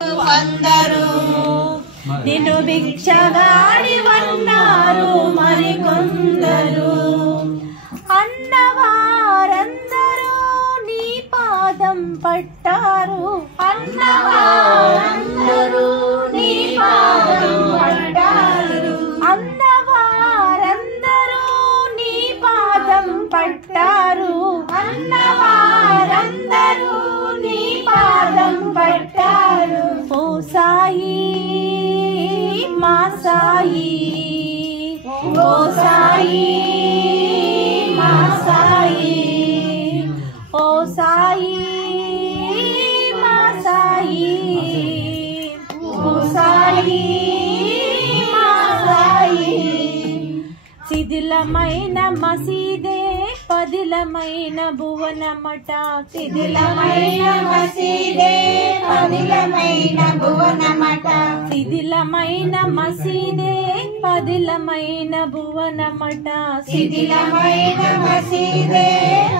అందరూ నిన్ను భిక్షగాడివన్నారు మరికొందరు. అన్నవారందరూ నీ పాదం పట్టారు. అన్నవారందరూ నీ పాదం పట్టారు. అన్నవారందరూ నీ పాదం పట్టారు. అన్నవారందరూ నీ పాదం పట్టారు. ఓ సాయి మా సాయి, ఓ సాయి మా సాయి, ఓ సాయి మా సాయి, ఓ సాయి మా సాయి. శిథిలమైన మసీదే పదిలమైన భువనమట. శిథిలమైన మసీదే పదిలమైన భువనమట. శిథిలమైన మసీదే పదిలమైన భువనమట. శిథిలమైన మసీదే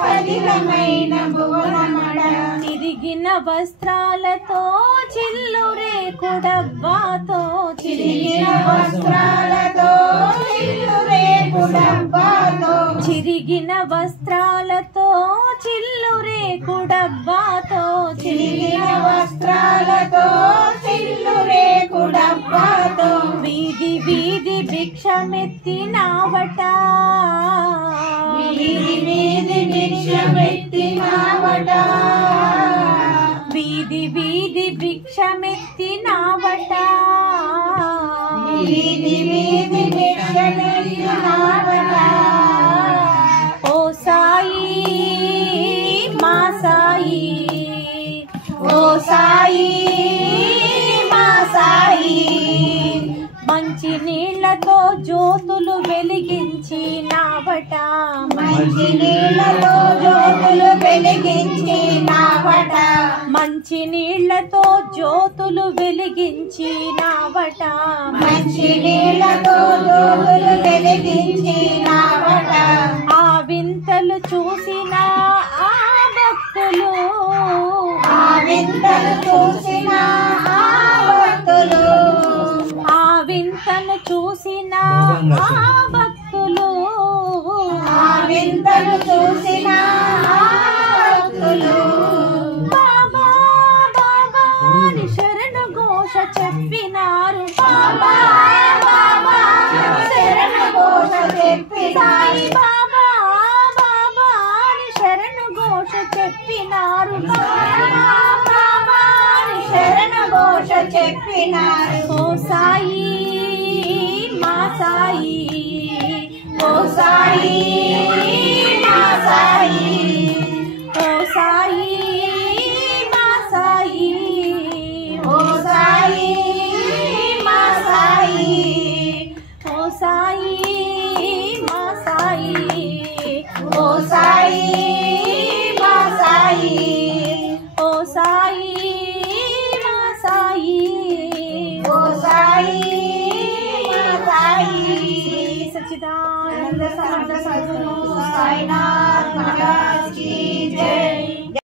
పదిలమైన భువనమట. చిరిగిన వస్త్రాలతో చిల్లురేకుడబ్బాతో, చిరిగిన వస్త్రాలతో చిల్లురేకుడబ్బాతో, చిరిగిన వస్త్రాలతో చిల్లురేకుడబ్బాతో, చిరిగిన వస్త్రాలతో చిల్లురేకుడబ్బాతో, వీధి వీధి భిక్షమెత్తినావట. వీధి వీధి భిక్షమెత్తినావట. వీధి వీధి భిక్షమెత్తినావట. వీధి వీధి భిక్షమెత్తినావట. ఓ సాయి మా సాయి, ఓ సాయి మా సాయి. మంచి నీళ్లతో జ్యోతులు వెలిగించినావట. మంచి నీళ్లతో జ్యోతులు వెలిగించినావట. మంచి నీళ్లతో జ్యోతులు వెలిగించినావట. మంచి నీళ్లతో జ్యోతులు వెలిగించినావట. ఆ వింతలు చూసిన ఆ భక్తులు, ఆ వింతలు చూసిన ఆ భక్తులు, ఆ వింతలు చూసిన ఆ భక్తులు, ఆ వింతలు చూసిన ఆ భక్తులు, బాబా బాబా అని శరణు ఘోష చెప్పినారు. బాబా బాబా శరణు ఘోష చెప్పినారు. సాయి బాబా బాబా అని శరణు ఘోష చెప్పినారు. బాబా బాబా శరణు ఘోష చెప్పినారు. ఓ సాయి మా సాయి, ఓ సాయి మా సాయి, ఓ సాయి మా సాయి, ఓ సాయి మా సాయి, ఓ సాయి మా సాయి, ఓ సాయి మా సాయి, ఓ సాయి మా సాయి, ఓ సాయి మా సాయి. సచ్చిదానంద సమర్థ సద్గురు సాయినాథ్ మహారాజ్ की जय।